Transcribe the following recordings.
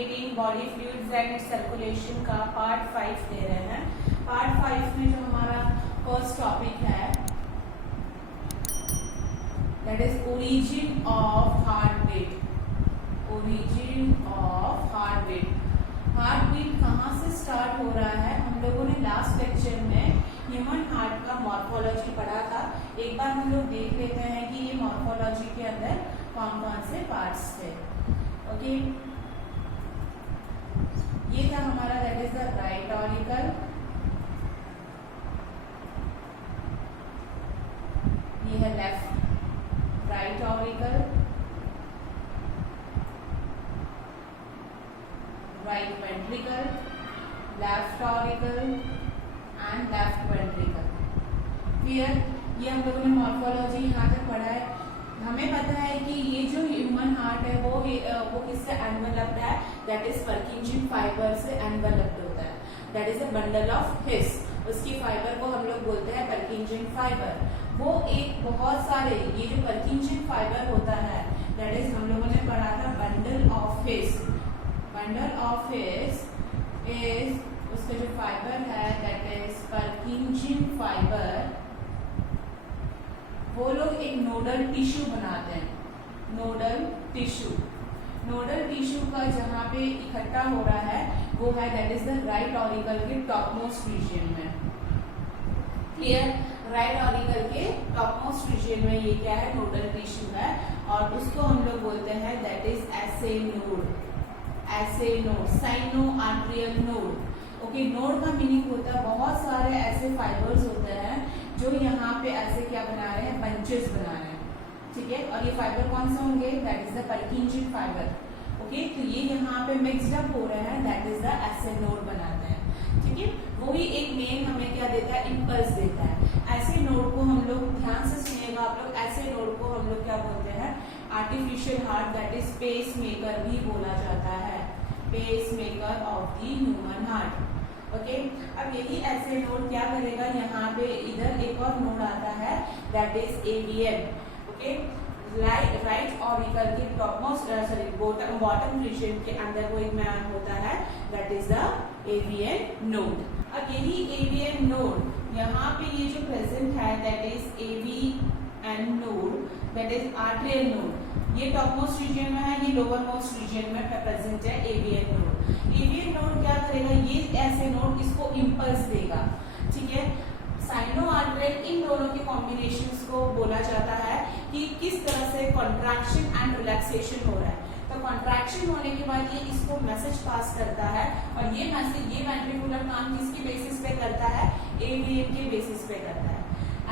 18 body fluids and its circulation का part 5 ले रहे हैं। पार्ट 5 में जो हमारा फर्स्ट टॉपिक है that is origin of heart beat. Origin of heart beat. Heart beat कहाँ से स्टार्ट हो रहा है? हम लोगों ने लास्ट लेक्चर में ह्यूमन हार्ट का मॉर्फोलॉजी पढ़ा था। एक बार हम लोग देख लेते हैं कि ये मॉर्फोलॉजी के अंदर कौन कौन से पार्ट्स थे। ओके, ये था हमारा that is the right auricle, ये है left right auricle, right ventricle, left auricle and left ventricle. Clear? ये हम लोगों ने मॉर्फोलॉजी यहाँ तक पढ़ा है। हमें पता है कि ये जो ह्यूमन हार्ट है वो किससे एनवेलप्ड है? दैट इज पर्किंजिन फाइबर से एनवेलप्ड होता है। That is a bundle of his. उसकी फाइबर को हम लोग बोलते हैं पर्किंजिन फाइबर। वो एक बहुत सारे ये जो पर्किंजिन फाइबर होता है दैट इज हम लोगों ने पढ़ा था bundle of his. Bundle of his is उसका जो फाइबर है दैट इज पर्किंजिन फाइबर। वो लोग एक नोडल टिश्यू बनाते हैं। Nodal tissue. नोडल टिश्यू का जहाँ पे इकट्ठा हो रहा है वो है that is the right auricle के टॉप मोस्ट रीजन में। क्लियर? राइट ऑरिकल के टॉप मोस्ट रीजन में ये क्या है? नोडल टिश्यू है और उसको हम लोग बोलते हैं that is SA node. SA node, sino arterial node. Okay, node का मीनिंग होता है बहुत सारे ऐसे फाइबर्स होते हैं जो यहाँ पे ऐसे क्या बना रहे हैं? बंचेस बना रहे हैं। ठीक है, और ये फाइबर कौन से होंगे? That is the Purkinje fibre. Okay, तो ये यहाँ पे मिक्सड अप हो रहे हैं that is the SA node बनाते हैं। ठीक है, वो ही एक मेन हमें क्या देता है? इम्पल्स देता है। ऐसे नोड को हम लोग ध्यान से सुनिएगा आप लोग, ऐसे नोड को हम लोग क्या बोलते हैं? Artificial heart that is pacemaker भी बोला जाता है। Pacemaker of the human heart. Okay, अब यही ऐसे नोड क्या करेगा? यहाँ पे इधर एक और नोड आता है that is AVN. Okay, right auricle के टॉप मोस्ट बॉटम रीजन के अंदर वो एक मैन होता है that is the AVN node. अब यही एवीएन नोड यहाँ पे ये जो प्रेजेंट है that is AVN node that is arterial node. ये टॉप मोस्ट रीजन में है, ये लोअर मोस्ट रीजन में प्रेजेंट है एवीएन नोड। एवीएन नोड क्या करेगा? ये ऐसे नोड इसको इम्पल्स देगा। ठीक है, साइनो आर्टरियल इन दोनों के कॉम्बिनेशंस को बोला जाता है कि किस तरह से कॉन्ट्रैक्शन एंड रिलैक्सेशन हो रहा है। तो कॉन्ट्रैक्शन होने के बाद ये इसको मैसेज पास करता है और ये मैसेज ये वेंट्रिकुलर काम किसके बेसिस पे करता है? एवीएन के बेसिस पे करता है।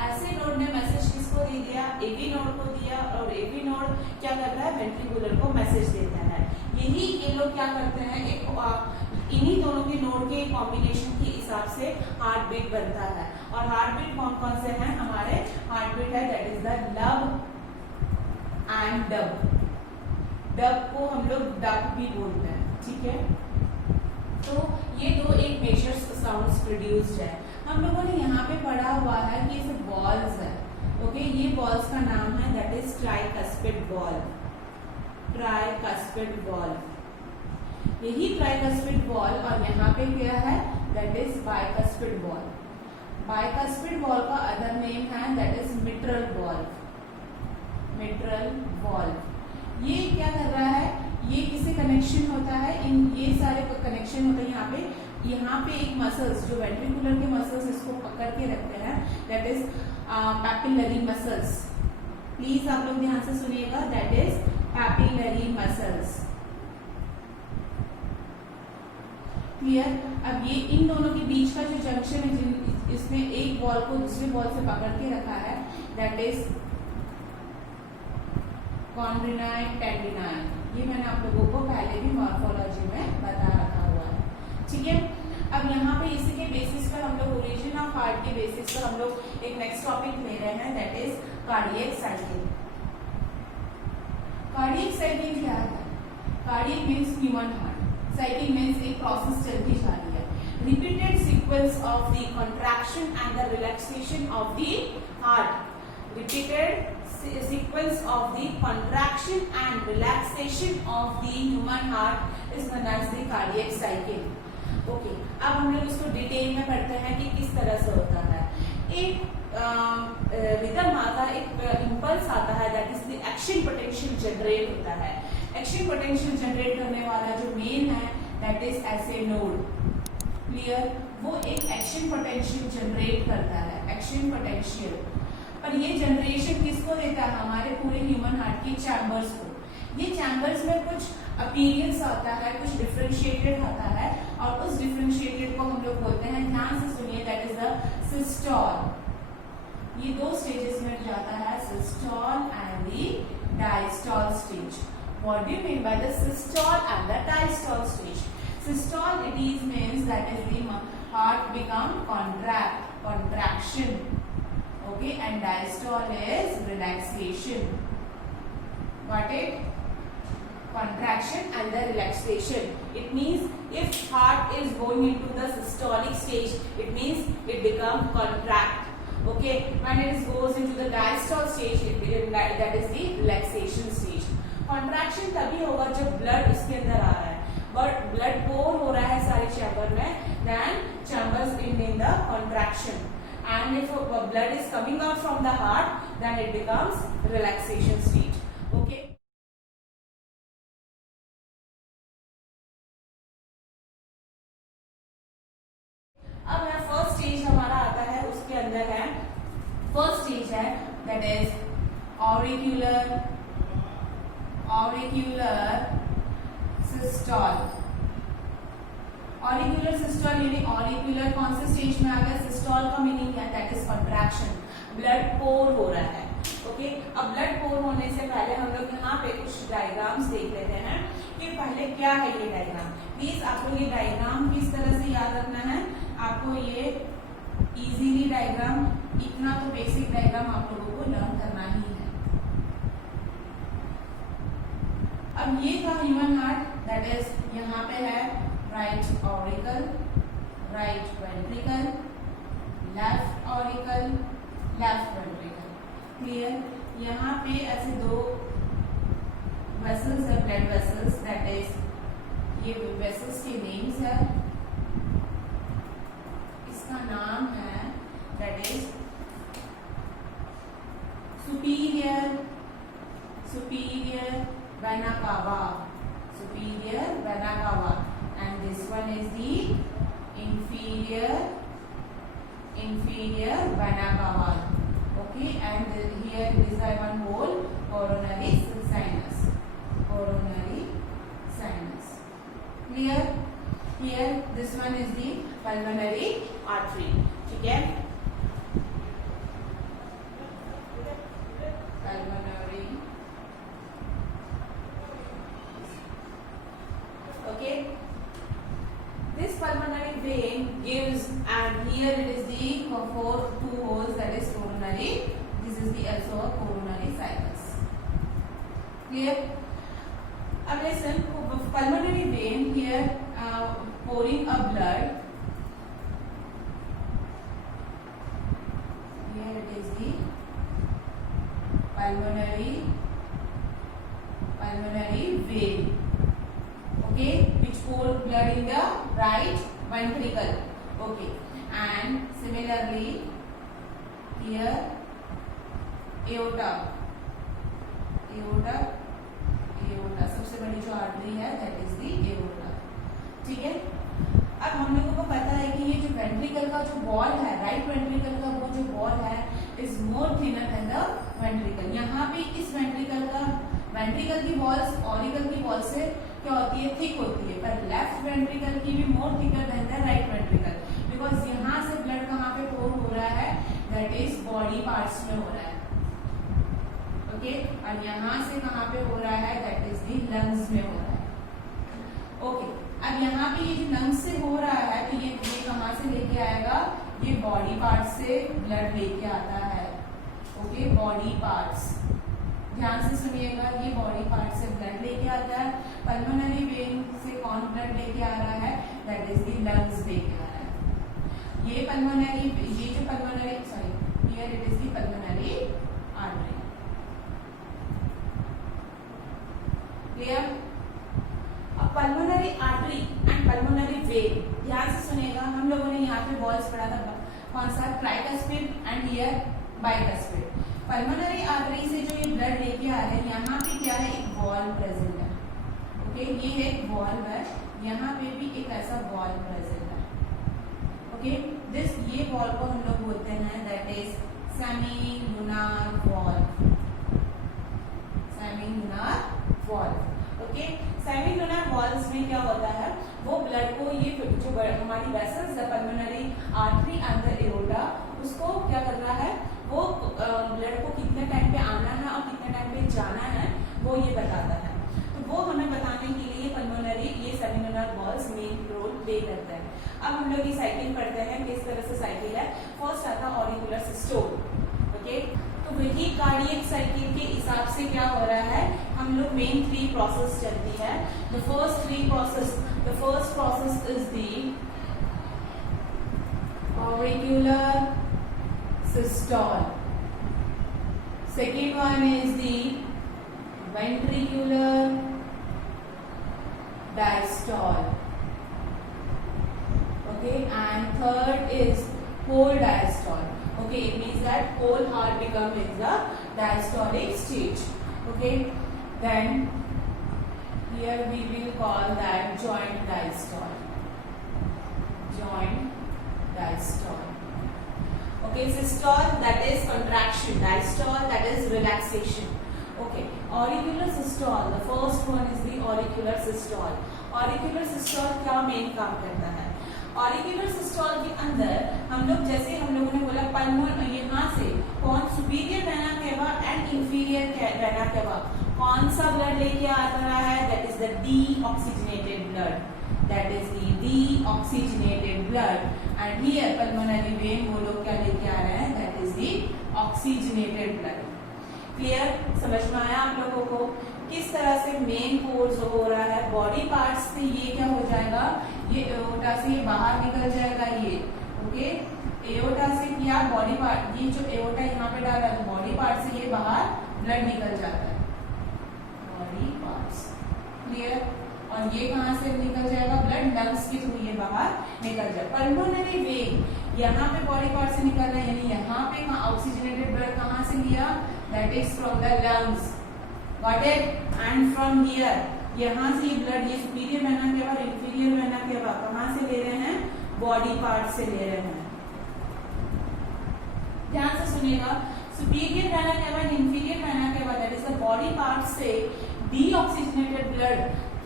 ऐसे नोड ने मैसेज किसको दे दिया? एवी नोड को दिया और एवी नोड क्या करता है? वेंट्रिकुलर को मैसेज देता है। यही ये लोग क्या करते हैं? एक इन्हीं दोनों के नोड के कॉम्बिनेशन के हिसाब से हार्ट बीट बनता है। और हार्ट बीट कौन कौन से हैं? हमारे हार्ट बीट है दैट इज द लब एंड डब। डब को हम लोग डब भी बोलते हैं। ठीक है, तो ये दो एक मेजर साउंड्स प्रोड्यूस्ड है। हम लोगों ने यहाँ पे पढ़ा हुआ है कि ये बॉल्स है। ओके, ये बॉल्स का नाम है that is tricuspid ball. Tricuspid ball, यही ट्राइकस्पिड बॉल। और यहाँ पे क्या है? That is bicuspid ball. Bicuspid ball का अदर नेम है that is mitral ball. Mitral ball ये क्या कर रहा है? ये किससे कनेक्शन होता है? इन ये सारे कनेक्शन होते हैं यहाँ पे एक मसल्स जो वेंट्रिकुलर के मसल्स इसको पकड़ के रखते हैं that is papillary muscles. Please आप लोग ध्यान से सुनिएगा that is papillary muscles. Clear? अब ये इन दोनों के बीच का जो जंक्शन है इसने एक बॉल को दूसरे बॉल से पकड़ के रखा है दैट इज कॉन्ड्रिनाइन टेंडिनाइन। ये मैंने आप लोगों को पहले भी मॉर्फोलॉजी में बता रखा हुआ है। ठीक है, अब यहाँ पे इसी के बेसिस पर हम लोग ओरिजिन ऑफ हार्ट के बेसिस पर हम लोग एक नेक्स्ट टॉपिक ले रहे हैं that is cardiac cycle. Cardiac cycle क्या है? Cardiac means human heart, cycle means एक प्रोसेस चलती जा रही है। Repeated sequence of the contraction and the relaxation of the heart. Repeated sequence of the contraction and relaxation of the human heart is known as the cardiac cycle. Okay, अब हम लोग इसको detail में पढ़ते हैं कि किस तरह से होता है. एक रिदम आता है, एक इम्पल्स आता है, that is the action potential generate होता है. एक्शन पोटेंशियल जनरेट करने वाला जो मेन है दैट इज ऐसे नोड. क्लियर? वो एक एक्शन पोटेंशियल जनरेट करता है, एक्शन पोटेंशियल. पर ये जनरेशन किसको देता है? हमारे पूरे ह्यूमन हार्ट की चैम्बर्स को. ये चैम्बर्स में कुछ अपीयरेंस आता है, कुछ डिफरेंशिएटेड आता है, और उस डिफरेंशिएटेड को हम लोग बोलते हैं, ध्यान से सुनिए, दैट इज द सिस्टोल. ये दो स्टेजेस में जाता है, systole and the diastole stage. What do you mean by the systole and the diastole stage? Systole it is means that is the heart become contraction, okay, and diastole is relaxation. Got it? Contraction and the relaxation. It means if heart is going into the systolic stage, it means it become contract. Okay, when it goes into the diastole stage, that is the relaxation stage. Contraction तभी होगा जब blood इसके अंदर आ रहा है, but blood pour हो रहा है सारे चैम्बर में, then chambers in the contraction, and if blood is coming out from the heart, then it becomes relaxation state. Okay. अब यहाँ फर्स्ट स्टेज हमारा आता है, उसके अंदर है फर्स्ट स्टेज है दैट इज ऑरिक्यूलर सिस्टोल. ऑरिक्यूलर सिस्टोल यानी ऑरिक्यूलर कौन से स्टेज में आ गया? सिस्टोल का मीनिंग है दैट इज कंट्रैक्शन, ब्लड पोर हो रहा है. ओके, अब ब्लड पोर होने से पहले हम लोग यहाँ पे कुछ डायग्राम्स देख लेते हैं कि पहले क्या है ये डायग्राम. प्लीज आपको ये डायग्राम किस तरह से याद रखना है. आपको ये इजीली डायग्राम, इतना तो बेसिक डायग्राम आप लोगों को लर्न करना ही है. अब ये था ह्यूमन हार्ट, दैट इज यहाँ पे है right auricle, right ventricle, left auricle, left ventricle. Clear? यहाँ पे ऐसे दो वेसल्स है, ब्लड वेसल्स, दैट इज ये वेसल्स के नेम्स है. इसका नाम है that is superior vena cava, superior vena cava, and this one is the inferior vena cava. Okay, and here is the one whole coronary sinus. Clear? Here this one is the pulmonary artery. ठीक है? Pulmonary. Okay, this pulmonary vein gives, and here it is the two holes, that is coronary. This is the also a coronary sinus. Clear? अब listen, pulmonary vein here pouring a blood. Here it is the pulmonary vein. Okay, which pour blood in the right ventricle. Okay, and similarly here aorta सबसे बड़ी जो artery है that is the aorta. ठीक है? अब हम लोगों को पता है कि ये जो वेंट्रिकल का जो वॉल है, राइट वेंट्रिकल का वो जो वॉल है is more thinner than the ventricle. यहाँ पे इस वेंट्रिकल की वॉल्स ऑरिकल की वॉल से क्या होती है? थिक होती है. पर लेफ्ट वेंट्रिकल की भी मोर thicker than the right ventricle, because यहाँ से ब्लड कहाँ पे पोर हो रहा है? दैट इज बॉडी पार्ट्स में हो रहा है. ओके, और यहाँ से कहाँ पे हो रहा है? दैट इज दी लंग्स में हो रहा है. ओके, अब यहाँ पे ये जो लंग्स से हो रहा है तो ये कहाँ से लेके आएगा? ये बॉडी पार्ट से ब्लड लेके आता है. ओके, बॉडी पार्ट्स, ध्यान से सुनिएगा, ये बॉडी पार्ट से ब्लड लेके आता है. पल्मोनरी वेन से कौन ब्लड लेके आ रहा है? दैट इज दी लंग्स लेके आ रहा है. ये पल्मोनरी, ये जो pulmonary, sorry, here it is the pulmonary artery. Clear? अब pulmonary artery and pulmonary vein, ध्यान से सुनेगा। हम लोगों ने यहाँ पे वॉल्स पढ़ा था, कौन सा? Tricuspid and here bicuspid. Pulmonary artery से जो ये ब्लड लेके आ रहे हैं, यहाँ पे क्या है? एक वॉल्व प्रेजेंट है। ओके, ये एक वॉल्व है, यहाँ पे भी एक ऐसा वॉल्व प्रेजेंट है। ओके, ये वॉल्व को हम लोग बोलते हैं that is semi-lunar valve. Semi-lunar valve. Okay, semi-lunar valves में क्या होता है? वो ब्लड को, ये जो हमारी वेसल्स है, pulmonary artery and the aorta, उसको क्या कर रहा है? वो ब्लड को कितने टाइम पे आना है और कितने टाइम पे जाना है, वो ये बताता है। तो वो हमें बताने के लिए पल्मोनरी, ये semilunar valves main role play करते हैं। अब हम लोग ये साइकिल पढ़ते हैं, किस तरह से साइकिल है। फर्स्ट आता है ऑरिकुलर सिस्टोल। ओके, तो वही कार्डियक साइकिल के हिसाब से क्या हो रहा है? हम लोग मेन 3 प्रोसेस चलती है। The first process is the auricular systole. Second one is the ventricular diastole. Okay, and third is whole diastole. Okay, it means that whole heart becomes in the diastolic stage. Okay, then here we will call that joint diastole. Joint diastole. Okay, systole, that is contraction. Diastole, that is relaxation. Okay, auricular systole, the first one is the auricular systole. Auricular systole क्या main काम करता है? Auricular systole के अंदर हम लोग, जैसे हम लोगों ने बोला पल्मोन, यहाँ से कौन? Superior vena cava and inferior vena cava, कौन सा ब्लड लेके आ रहा है? That is the deoxygenated blood. That is the deoxygenated blood, and here pulmonary vein वो लोग क्या लेके आ रहे हैं? That is the oxygenated blood. Clear? समझ में आया आप लोगों को किस तरह से मेन कोर्स हो रहा है? बॉडी पार्ट्स से ये क्या हो जाएगा? ये एओर्टा से ये बाहर निकल जाएगा ये। ओके, एओर्टा से क्या? बॉडी पार्ट, ये जो एओर्टा यहाँ पे डाला है, बॉडी पार्ट से ये बाहर ब्लड निकल जाता है, बॉडी पार्ट्स। क्लियर? और ये कहाँ से निकल जाएगा? ब्लड लंग्स के थ्रू ये बाहर निकल जाए। पल्मोनरी वेन यहाँ पे बॉडी पार्ट से निकल रहा है, यानी यहाँ पे ऑक्सीजनेटेड ब्लड कहाँ से लिया? That is from the lungs. Got it? And from here, यहाँ से ये ब्लड, ये सुपीरियर वेना केवा और इंफीरियर वेना केवा कहाँ से ले रहे हैं? बॉडी पार्ट से ले रहे हैं। ध्यान से सुनिएगा, superior vena cava and inferior vena cava, that is the body part से डीऑक्सीजनेटेड ब्लड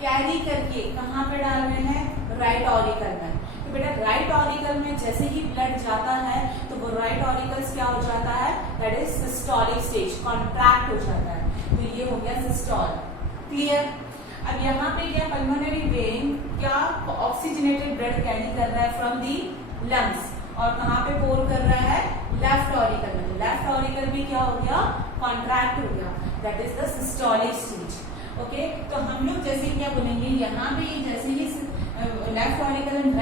कैरी करके कहाँ पे डाल रहे हैं? राइट ऑरिकल में। तो बेटा राइट ऑरिकल में जैसे ही ब्लड जाता है तो वो राइट ऑरिकल्स क्या हो जाता है? That is systolic stage, contract हो जाता है। तो ये हो गया सिस्टोल। क्लियर? अब यहाँ पे क्या? पल्मोनरी वेन क्या ऑक्सीजनेटेड ब्लड कैरी कर रहा है फ्रॉम दी लंग्स, और कहाँ पे पोर कर रहा है? लेफ्ट ऑरिकल में। लेफ्ट ऑरिकल भी क्या हो गया? कॉन्ट्रैक्ट हो गया। That is the systolic stage. Okay, तो हम लोग जैसे क्या बोलेंगे, यहाँ पे जैसे ही left auricle and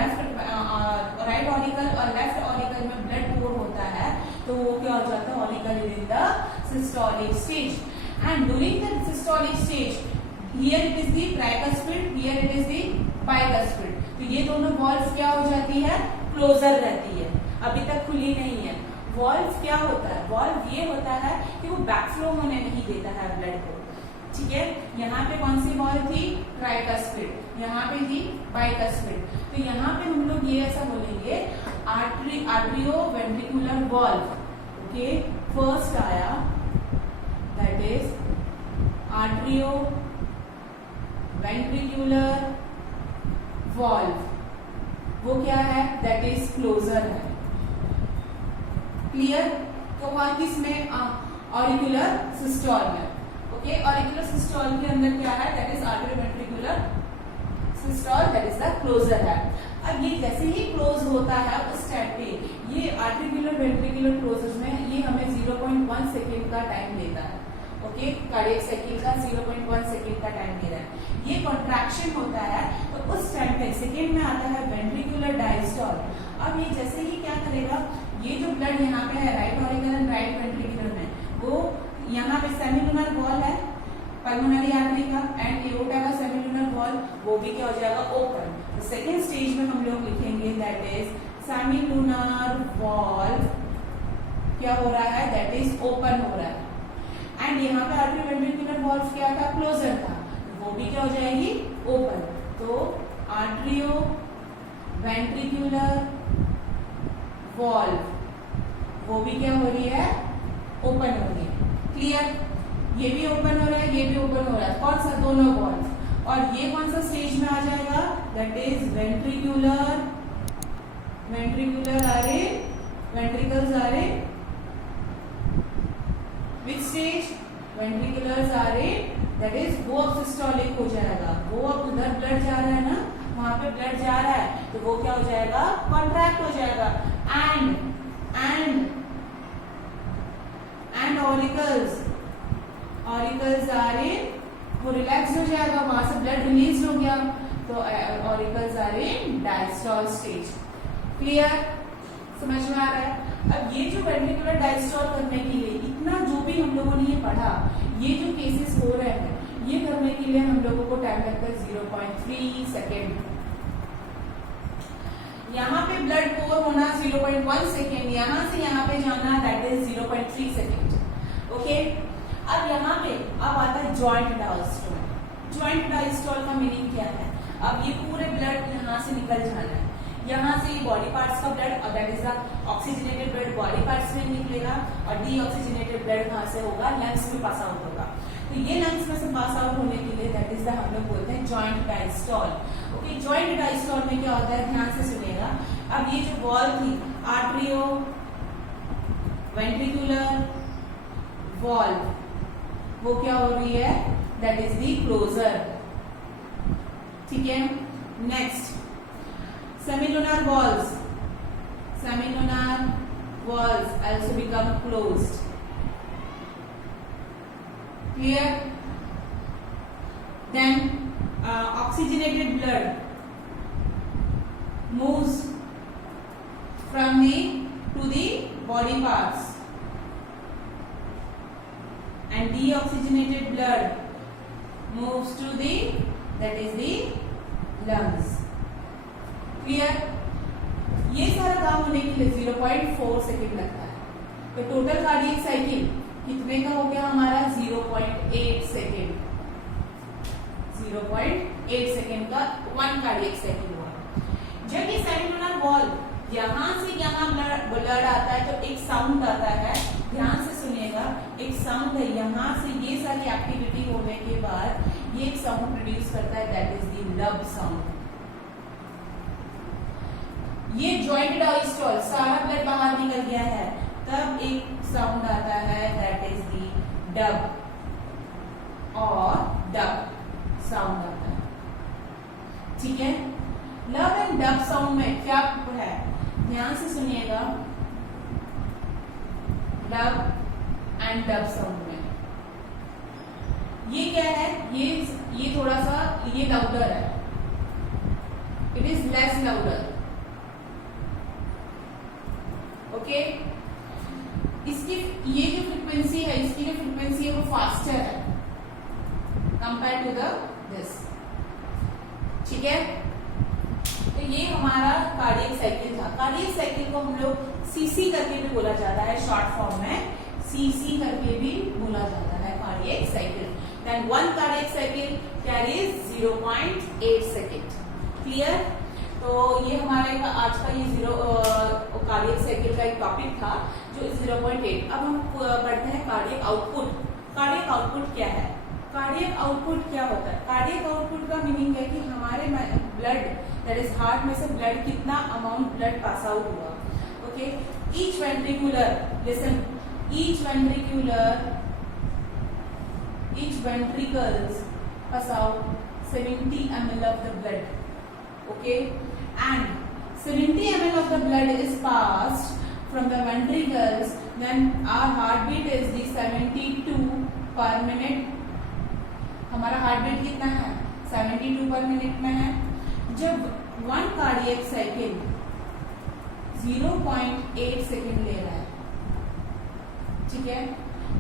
right auricle और लेफ्ट ऑरिकल में ब्लड पोर होता है तो वो क्या हो जाता है? Auricle in the systolic stage. And during the systolic stage, here it is the tricuspid, here it is the bicuspid. तो ये दोनों वॉल्व्स क्या हो जाती है? क्लोजर रहती है, अभी तक खुली नहीं है। वॉल्व क्या होता है? वॉल्व ये होता है कि वो बैकफ्लो होने नहीं देता है ब्लड को। ठीक है, यहाँ पे कौन सी वॉल्व थी? ट्राइकस्पिड, यहाँ पे थी बाइकस्पिड। तो यहाँ पे हम लोग ये ऐसा बोलेंगे, atrio ventricular valve. Okay, first आया that is atrio ventricular valve. वो क्या है? दैट इज क्लोजर है। क्लियर? तो वहां किसमें? ऑरिकुलर सिस्टोल में। ओके, ऑरिकुलर सिस्टोल के अंदर क्या है? That is atrioventricular systole, that is the closure है। अब ये जैसे ही क्लोज होता है उस टाइम पे ये आर्टिकुलर वेंट्रिकुलर क्लोजर में ये हमें 0.1 सेकेंड का टाइम लेता है। ओके, कार्डियक साइकिल का 0.1 सेकेंड का टाइम ले रहा है। ये कॉन्ट्रैक्शन होता है तो उस टाइम पे सेकेंड में आता है वेंट्रिकुलर डायस्टोल। अब ये जैसे ही क्या करेगा, ये जो ब्लड यहाँ पे है right auricle and right ventricular में, वो यहाँ पे सेमी-लूनार वॉल है पल्मोनरी आर्टरी का, एंड एओर्टा का सेमीलुनर वॉल वो भी क्या हो जाएगा, ओपन। तो सेकेंड स्टेज में हम लोग लिखेंगे दैट इज सेमीलुनर वॉल क्या हो रहा है, दैट इज ओपन हो रहा है। एंड यहाँ पे आर्टरियोवेंट्रिकुलर वॉल क्या था, क्लोजर था, वो भी क्या हो जाएगी, ओपन। तो आर्टरियो वेंट्रिकुलर वॉल वो भी क्या हो रही है, ओपन हो रही है। क्लियर, ये भी ओपन हो रहा है, ये भी ओपन हो रहा है, कौन सा, दोनों वॉल्स। और ये कौन सा स्टेज में आ जाएगा, that is ventricular, ventricular are, ventricles are, which stage, ventriculars are, that is वो अब सिस्टोलिक हो जाएगा, वो अब उधर ब्लड जा रहा है ना, वहां पे ब्लड जा रहा है, तो वो क्या हो जाएगा, कॉन्ट्रैक्ट हो जाएगा। एंड ऑरिकल्स, ऑरिकल्स आरे, वो रिलैक्स हो जाएगा, वहां से ब्लड रिलीज हो गया, तो ऑरिकल्स आरे डायस्टोल स्टेज। क्लियर, समझ में आ रहा है। अब ये जो वेंट्रिकुलर डायस्टोल करने के लिए इतना जो भी हम लोगों ने ये पढ़ा, ये जो केसेस हो रहे हैं, ये करने के लिए हम लोगों को टाइम लगता है 0.3 सेकेंड। यहाँ पे ब्लड पोर होना 0.1 सेकेंड, यहाँ से यहाँ पे जाना दैट इज 0.3 सेकेंड। ओके, अब यहाँ पे अब आता है जॉइंट डायस्टोल। जॉइंट डायस्टोल का मीनिंग क्या है, अब ये पूरे ब्लड यहाँ से निकल जाना है, यहाँ से बॉडी पार्ट्स का ब्लड, और that is the oxygenated blood body parts में निकलेगा, और डीऑक्सीजनेटेड ब्लड कहाँ से होगा, लंग्स में पास आउट होगा। तो ये लंग्स में से पास आउट होने के लिए दैट इज द हम लोग बोलते हैं joint diastole. Okay, joint diastole में क्या होता है, ध्यान से सुनिएगा। अब ये जो वॉल थी, आर्टरियो वेंट्रिकुलर वॉल, वो क्या हो रही है, दैट इज दी क्लोजर। ठीक है, next semilunar walls, semilunar walls also become closed. Clear? Then oxygenated blood moves from the to the body parts, and deoxygenated blood moves to the, that is the lungs. Clear, ये सारा काम होने के लिए 0.4 second लगता है। तो total cardiac cycle कितने का हो गया हमारा, 0.8 सेकेंड। 0.8 सेकेंड का 1 कार्डियक साइकिल हुआ। जब ये सेमिलुनर वॉल यहाँ से यहाँ ब्लड आता है तो एक साउंड आता है, ध्यान से सुनिएगा, एक साउंड है, यहाँ से ये सारी एक्टिविटी होने के बाद ये एक साउंड प्रोड्यूस करता है, दैट इज द लब साउंड। ये जॉइंट डायस्टोल, सारा ब्लड बाहर निकल गया है, तब एक साउंड आता है, दैट इज दी डब, और डब साउंड आता है। ठीक है, लब एंड डब साउंड में क्या है, ध्यान से सुनिएगा। लब एंड डब साउंड में ये क्या है, ये थोड़ा सा ये लाउडर है, it is less louder. Okay, इसकी ये जो फ्रीक्वेंसी है, इसकी जो फ्रीक्वेंसी है वो फास्टर है कंपेयर टू द दिस। ठीक है, तो ये हमारा कार्डियक साइकिल था। कार्डियक साइकिल को हम लोग सीसी करके भी बोला जाता है, शॉर्ट फॉर्म में सीसी करके भी बोला जाता है cardiac cycle. Then 1 cardiac cycle carries 0.8 second. Clear, तो ये हमारे आज का ये कार्डियक साइकिल का एक टॉपिक था जो 0.8। अब हम पढ़ते हैं कार्डियक आउटपुट। कार्डियक आउटपुट क्या है, कार्डियक आउटपुट क्या होता है, कार्डियक आउटपुट का मीनिंग है कि हमारे ब्लड, दैट इज हार्ट में से ब्लड कितना अमाउंट ब्लड पास आउट हुआ। Okay, each ventricular, listen, each ventricles pass out 70 ml of the blood. Okay, and 70 ml of the blood is passed from the ventricles, then our heartbeat is the 72 per minute. हमारा heartbeat कितना है, 72 पर minute में है। जब 1 cardiac cycle 0.8 second ले रहा है, ठीक है,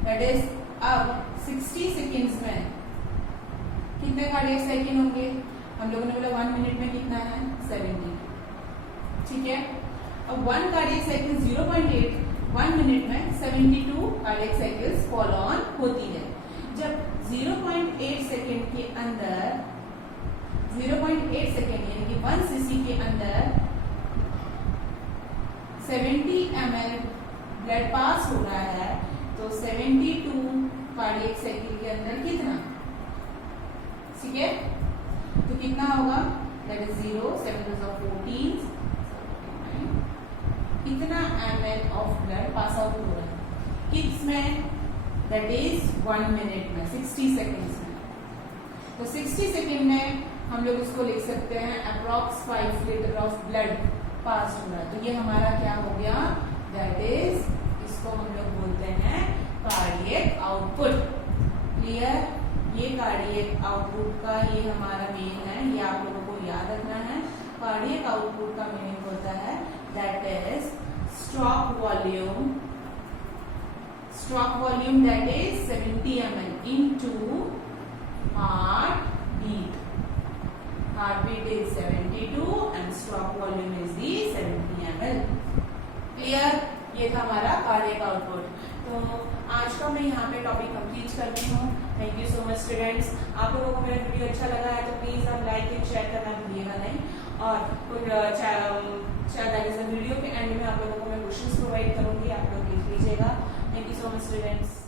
दैट इज अब 60 सेकेंड्स में कितने कार्डियक साइकिल होंगे? हम लोगों ने बोला 1 मिनट में कितना है? 70। ठीक है, अब 1 कार्डियक साइकिल 0.8, 1 मिनट में 72 कार्डियक साइकिल्स फॉलो ऑन होती है। जब 0.8 सेकेंड के अंदर 0.8 सेकेंड यानी कि 1 cc के अंदर 70 ml ब्लड पास हो रहा है, तो 72 कार्डियक साइकिल के अंदर कितना? ठीक है, तो कितना होगा? दैट इज 0, 7 × 14, इतना ml of blood pass out हो रहा है किसमें? दैट इज 1 मिनट में, 60 सेकेंड्स में। तो 60 सेकेंड में हम लोग इसको लिख सकते हैं approx 5 litre of blood pass हो रहा है। तो ये हमारा क्या हो गया? दैट इज, इसको हम लोग बोलते हैं कार्डियक आउटपुट। क्लियर? ये कार्डियक आउटपुट का ये हमारा मेन है, ये आप लोगों को याद रखना है। कार्डियक आउटपुट का मीनिंग होता है that is stroke volume that is 70 ml into heart beat. Heart beat is 72 and stroke volume is the 70 ml. Clear? ये था हमारा कार्डियक आउटपुट। तो आज का मैं यहाँ पे टॉपिक कंप्लीट करती हूँ। Thank you so much students. आप लोगों को मेरा वीडियो अच्छा लगा है तो प्लीज आप लाइक एंड शेयर करना भूलिएगा नहीं। और वीडियो के एंड में आप लोगों को मैं क्वेश्चंस प्रोवाइड करूंगी, आप लोग लिख लीजिएगा। Thank you so much students.